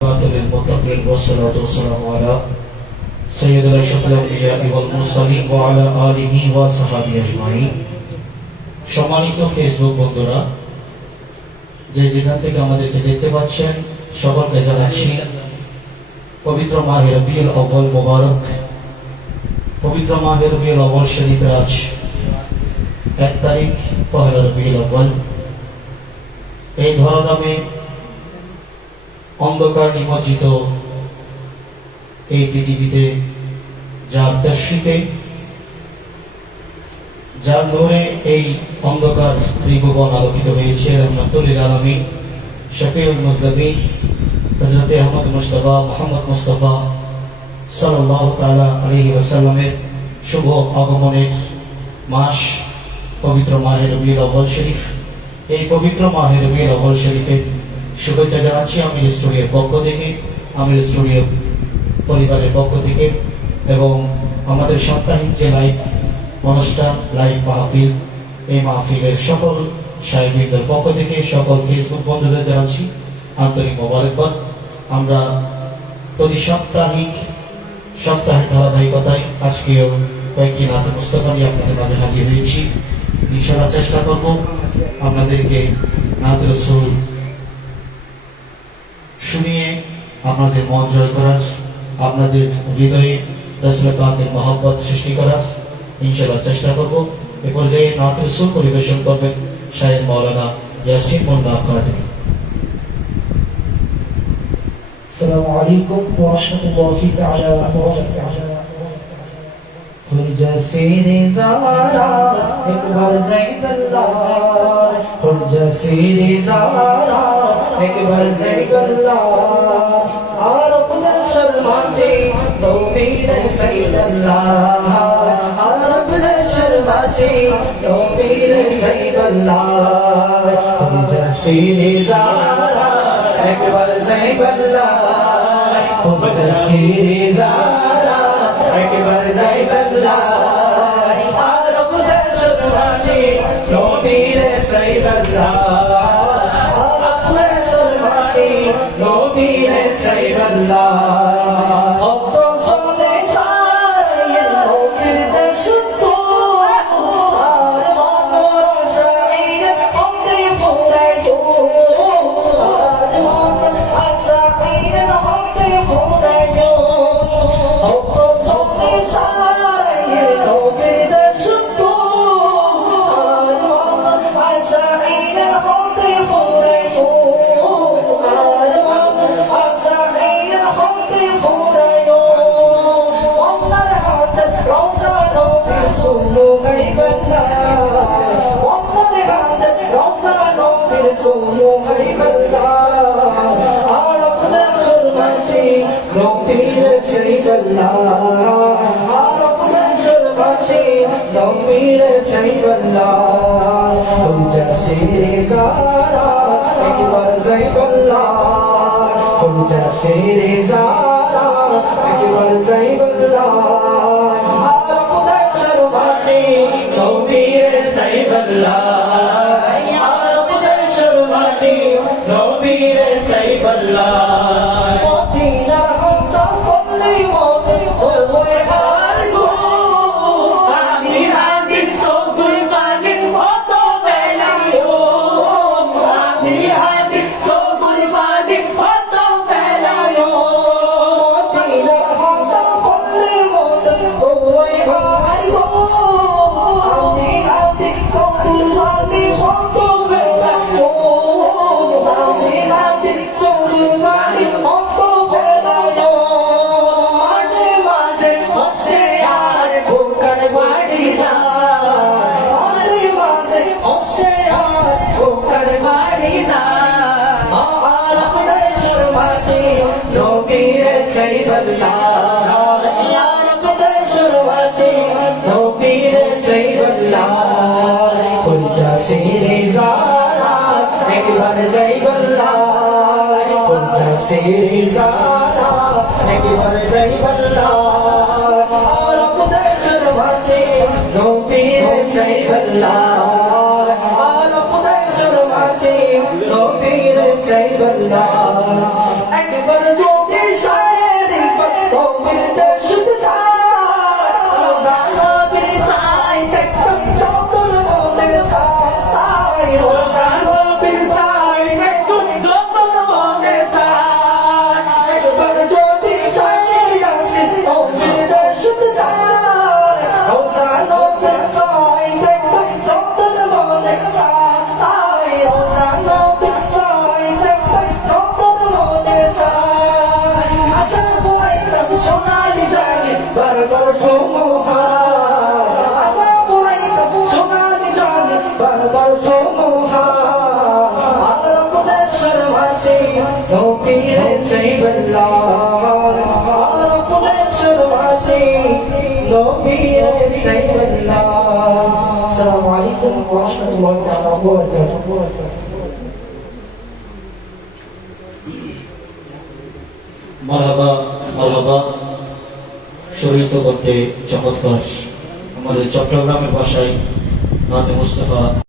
للمتقين والصلاة والسلام على سيد الأشرف الأنبياء والمرسلين وعلى آله وصحبه أجمعين সম্মানিত ফেসবুক বন্ধুরা যে যেখান থেকে আমাদেরকে দেখতে পাচ্ছেন সকলকে জানাচ্ছি পবিত্র মাহের রবিউল অব্বল মোবারক পবিত্র মাহের রবিউল অব্বল শরীফের আজ এক তারিখ পহেলা রবিউল অব্বল এই ধরাধামে অন্ধকার নিমজ্জিত এই পৃথিবীতে যার তশরিফে, যার নূরে এই অন্ধকার ত্রিভুবন আলোকিত হয়েছে, রহমতুল্লিল আলমী, শফিউল মুজলবী হজরত আহমদ মুস্তফা মোহাম্মদ মুস্তফা সাল্লাহ তালা আলহি ওসাল্লামের শুভ আগমনের মাস, পবিত্র মাহের রবিউল আব্বাল শরীফ। এই পবিত্র মাহের রবিউল আব্বাল শরীফের শুভেচ্ছা জানাচ্ছি। আমির স্টুডিওর পক্ষ থেকে আমির স্টুডিও পরিবারের পক্ষ থেকে এবং আমাদের সাপ্তাহিক যে লাইভ অনুষ্ঠান, লাইভ মাহফিল, এই মাহফিলের সকল সাহিত্যের পক্ষ থেকে, সকল ফেসবুক বন্ধুদের জানাচ্ছি আন্তরিক মোবারকবাদ। আমরা প্রতি সাপ্তাহিক সপ্তাহের ধারাবাহিকতায় আজকেও কয়েকটি নাতে মুস্তফা নিয়ে আপনাদের মাঝে হাজির হয়েছি। ইনশাল্লাহ চেষ্টা করব আপনাদেরকে নাত রসুল শুনিয়ে আপনাদের মন জয় করার আপনাদের হৃদয়ে রসুল পাকের মহব্বত সৃষ্টি করার ইনশাল্লাহ চেষ্টা করব এ পর্যায়ে নাত রসুল পরিবেশন করবেন শাহেদ মৌলানা ইয়াসিন মোল্লা কাটি السلام عليكم ورحمة الله تعالى وبركاته খুঁজা সিরে জারা একবার জাইবাল্লাহ খুঁজা সিরে জারা একবার জাইবাল্লাহ আর পুদশর মাঝে তৌবীর সাইদাল্লাহ। আর পুদশর মাঝে তৌবীর সাইদাল্লাহ। খুঁজা সিরে জারা একবার জাইবাল্লাহ খুঁজা সিরে জারা একবার যাইবাল্লাহ আর মুদশর মাঝে নবীর সাইবাল্লাহ নবীর নবীর সাইবাল্লাহ আর আপনার সুরমাশি নবীর সাইবাল্লাহ হুজা সিরে সারা একবার যাইবাল্লাহ হুজা সিরে সারা একবার যাইবাল্লাহ আর আপনার সুরমাশি নবীর সাইবাল্লাহ আর আপনার সুরমাশি নবীর সাইবাল্লাহ মদিনা সিরে সিরে একবার সাইবাল্লাহ আর আপনার শর্মাছি নবীর সাইবাল্লাহ আর আপনার শর্মাছি নবীর সাইবাল্লাহ একবার চমৎকার। আমাদের চট্টগ্রামের ভাষায় নাতে মুস্তফা